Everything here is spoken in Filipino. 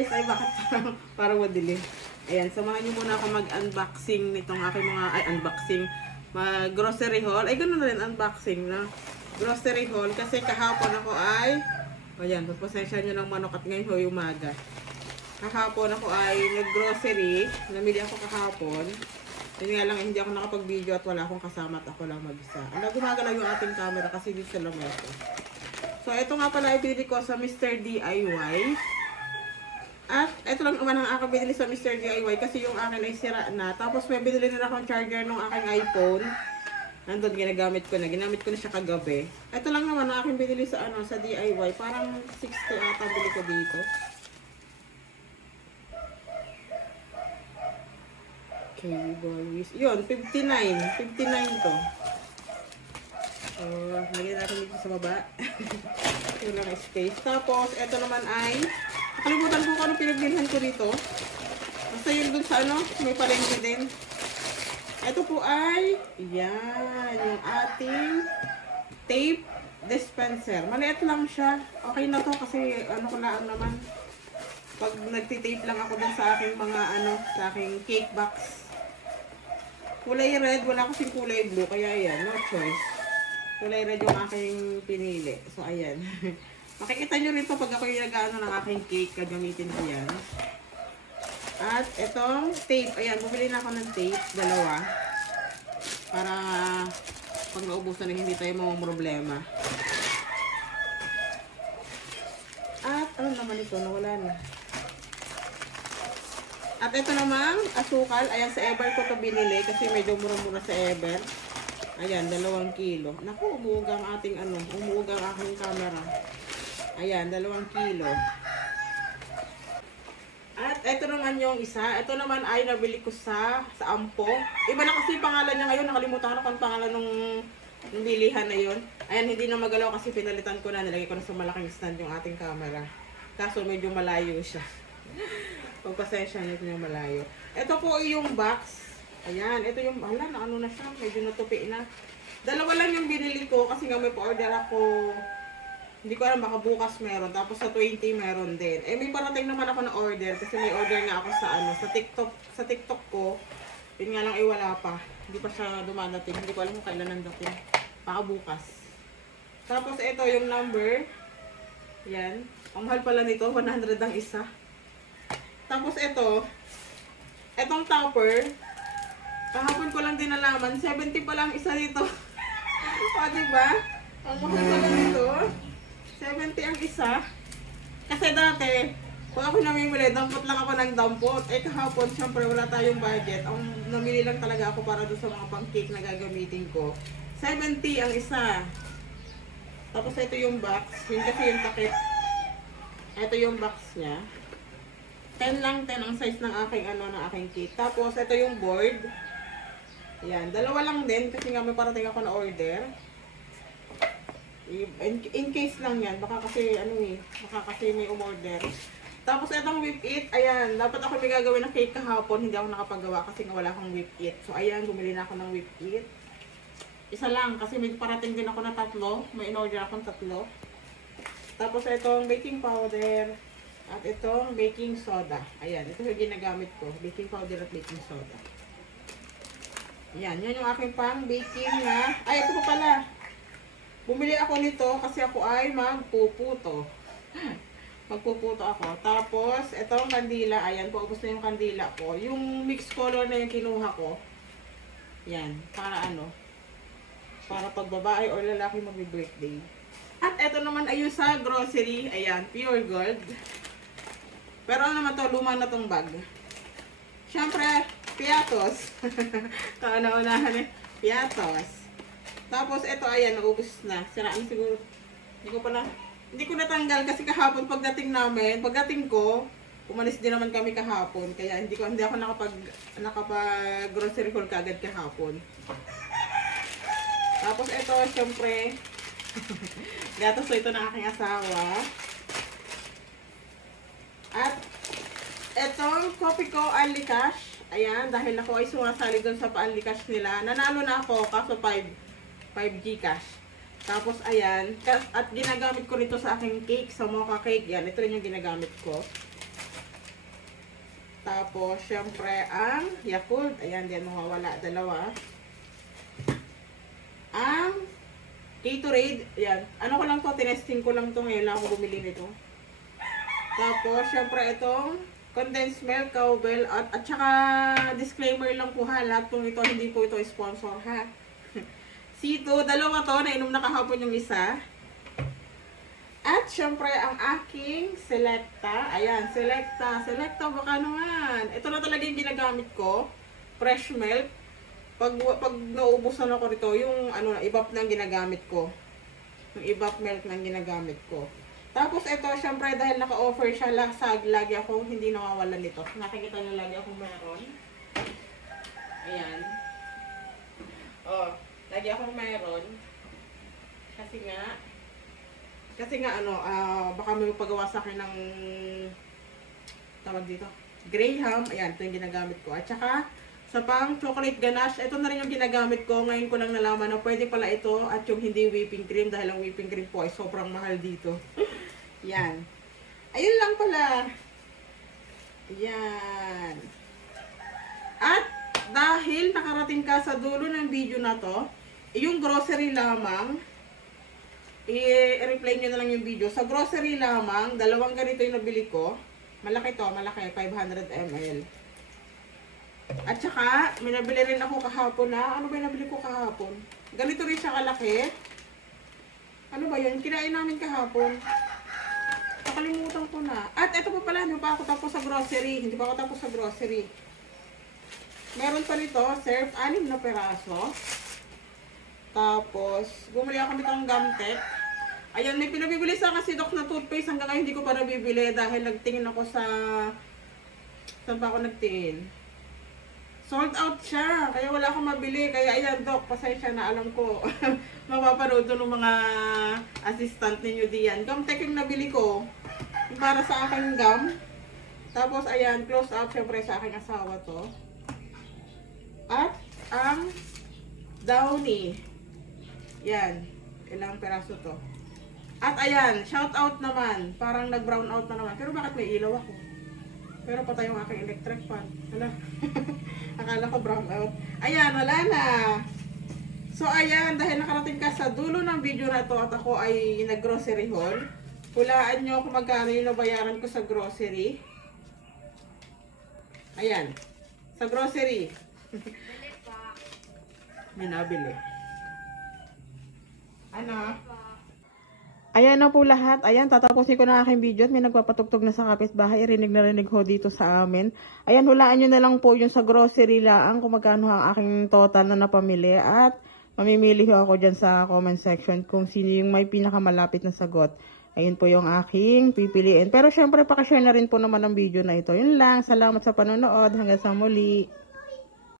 guys. Ay, bakit parang madilim. Ayan, samahan nyo muna ako mag-unboxing nitong aking mga, unboxing. Mag-grocery haul. Ay, ganoon na rin, unboxing na. Grocery haul. Kasi kahapon ako ay, ayan, pasensya nyo ng manok at ngayon hoy umaga. Kahapon ako ay nag-grocery. Namili ako kahapon. Yun nga lang, hindi ako nakapag-video at wala akong kasama at ako lang mag-isa. Gumagalaw yung ating camera kasi dito sa lamesa. So, ito nga pala ay binili ko sa Mr. DIY. At ito lang naman ang aking binili sa Mr. DIY kasi yung akin ay sira na. Tapos may binili na akong charger ng aking iPhone. Nandun, ginagamit ko na. Ginamit ko na siya kagabi. Ito lang naman ang aking binili sa, sa DIY. Parang 60 ata bili ko dito. Cables. Yun, 59. 59 to. So, lagyan natin dito sa baba. Yun lang space. Tapos, ito naman ay, nakalimutan ko kung anong pinagbilhan ko dito. Basta yun dun sa may palengke din. Ito po ay, yan, yung ating tape dispenser. Maliit lang siya. Okay na to kasi ko lang naman. Pag nagtitape lang ako dun sa aking mga sa aking cake box. Kulay red, wala kasing kulay blue, kaya yan, no choice. Kulay red yung aking pinili. So, ayan. Makikita nyo rin to pag ako yung nag-ano ng aking cake, gagamitin ko yan. At itong tape, ayan, bumili na ako ng tape, dalawa. Para pag naubusan na hindi tayo mga problema. At ano naman ito, nawala na. At ito namang asukal, ayan sa Ever ko to binili kasi medyo mura-mura sa Ever. Ayan, 2 kilo. Naku, umuuga ang ating umuuga ang aking camera. Ayan, 2 kilo. At ito naman yung isa. Ito naman ay nabili ko sa Ampo. Iba na kasi pangalan niya ngayon. Nakalimutan ko na kung pangalan ng bilihan na yun. Ayan, hindi na magalaw kasi pinalitan ko na. Nilagay ko na sa malaking stand yung ating camera. Kaso medyo malayo siya. Pagpasensya nito yung malayo. Ito po yung box. Ayan, ito yung, na siya. Medyo natupi na. 2 lang yung binili ko kasi nga may pa-order ako. Hindi ko alam, baka bukas meron. Tapos sa 20 meron din. Eh, may parating naman ako na order kasi may order nga ako sa TikTok ko. Yun nga lang, wala pa. Hindi pa siya dumadating. Hindi ko alam kung kailan nandating. Baka bukas. Tapos ito yung number. Yan. Ang mahal pala nito, 100 ang isa. Tapos etong topper, kahapon ko lang din nalaman, 70 pa lang isa dito. O, diba? Ang mahal pala nito, 70 ang isa. Kasi dati, kung ako namimili, dampot lang ako ng dampot. Eh kahapon, syempre wala tayong budget. Ang namili lang talaga ako para doon sa mga pang-cake na gagamitin ko. 70 ang isa. Tapos ito yung box, yun kasi yung takip. Ito yung box niya. 10 lang, 10 ang size ng aking ng aking cake. Tapos ito yung board. Yan, 2 lang din kasi nga may parating ako na order. In case lang yan, baka kasi baka kasi may umorder. Tapos itong whip it, ayan, dapat ako may gagawin ng cake kahapon, hindi ako nakapagawa kasi nga wala akong whip it. So ayan, bumili na ako ng whip it. Isa lang kasi may parating din ako na 3, may in-order akong 3. Tapos itong baking powder. At itong baking soda. Ayan, ito yung ginagamit ko. Baking powder at baking soda. Ayan, yan yung aking pang baking na. Ay, ito pa pala. Bumili ako nito kasi ako ay magpuputo. Magpuputo ako. Tapos, itong kandila. Ayan, paubos na yung kandila ko. Yung mixed color na yung kinuha ko. Yan, para para pag babae or lalaki mag-birthday. At ito naman ay yung sa grocery. Ayan, pure gold. Pero naman to, luma na tong bag. Siyempre, piatos. Kauna-unahan piatos. Tapos ito, ayan, naubos na. Siraan siguro. Hindi ko natanggal kasi kahapon pagdating ko, umalis din naman kami kahapon. Kaya hindi ako nakapag grocery haul kagad kahapon. Tapos ito, siyempre, gatas ito ng aking asawa. At etong coffee ko, Unlikash. Ayan, dahil ako ay sumasali doon sa pa-Unlikash nila. Nanalo na ako, kaso 5 Gcash. Tapos ayan, at ginagamit ko nito sa aking cake, sa mocha cake. Yan, ito rin yung ginagamit ko. Tapos, syempre, ang Yakult. Ayan, di yan mawawala. Dalawa. Ang Gatorade. Ayan. Ano ko lang to, tinesting ko lang to. Ngayon lang ako bumili nito. Tapos, syempre, itong condensed milk, cowbell, at saka disclaimer lang po ha. Lahat po ito, hindi po ito sponsor ha. C2, dalawa to. Nainom na kahapon yung isa. At syempre, ang aking Selecta. Ayan, Selecta. Selecta, baka naman. Ito na talaga yung ginagamit ko. Fresh milk. Pag nauubusan ako rito, yung ibap na ginagamit ko. Yung ibap milk na ginagamit ko. Tapos ito, syempre, dahil naka-offer siya, lagi ako, hindi nawawalan nito. Nakikita nyo lagi akong meron. Ayan. Oh, lagi akong meron. Kasi nga baka may pagawa sa akin ng tawag dito, Graham. Ayan, ito yung ginagamit ko. At saka sa pang chocolate ganache, ito na rin yung ginagamit ko. Ngayon ko lang nalaman na pwede pala ito at yung hindi whipping cream, dahil ang whipping cream po ay sobrang mahal dito. Yan. Ayun lang pala. Yan. At dahil nakarating ka sa dulo ng video na to, yung grocery lamang, i-replay nyo na lang yung video. Sa grocery lamang, dalawang ganito yung nabili ko. Malaki to, malaki, 500 ml. At saka, may nabili rin ako kahapon na, ano ba yung nabili ko kahapon? Ganito rin siya kalaki. Ano ba yun? Kinain namin kahapon. Nakalimutan ko na. At ito pa pala, hindi pa ako tapos sa grocery. Hindi pa ako tapos sa grocery. Meron pa nito, serve 6 na peraso. Tapos, bumili ako nitong Gamtech. Ayan, may pinabibili sa akin si Doc na toothpaste. Hanggang ngayon hindi ko pa nabibili dahil nagtingin ako sa... Saan pa ako nagtingin? Sold out siya. Kaya wala akong mabili. Kaya ayan, Doc, pasensya na. Alam ko, mapapanood doon ng mga assistant ninyo diyan. Gamtech yung nabili ko. Yung para sa aking gum. Tapos, ayan, close up. Siyempre sa aking asawa to. At, ang Downy. Yan. Ilang peraso to. At ayan, shout out naman. Parang nag-brown out na naman. Pero bakit may ilaw ako? Pero patay yung aking electric fan. Hala. Akala ko brown out. Ayan, wala na. So ayan, dahil nakarating ka sa dulo ng video na to at ako ay nag-grocery haul, hulaan nyo kung magkano yung nabayaran ko sa grocery. Ayan. Sa grocery. May nabili. Ano? Ayan na po lahat. Ayan, tatapusin ko na aking video at may nagpapatugtog na sa kapitbahay. Rinig na rinig ho dito sa amin. Ayan, hulaan nyo na lang po yung sa grocery lang kung magkano ang aking total na napamili. At mamimili ho ako dyan sa comment section kung sino yung may pinakamalapit na sagot. Ayun po yung aking pipiliin. Pero syempre, pakishare na rin po naman ang video na ito. Yun lang. Salamat sa panonood. Hanggang sa muli.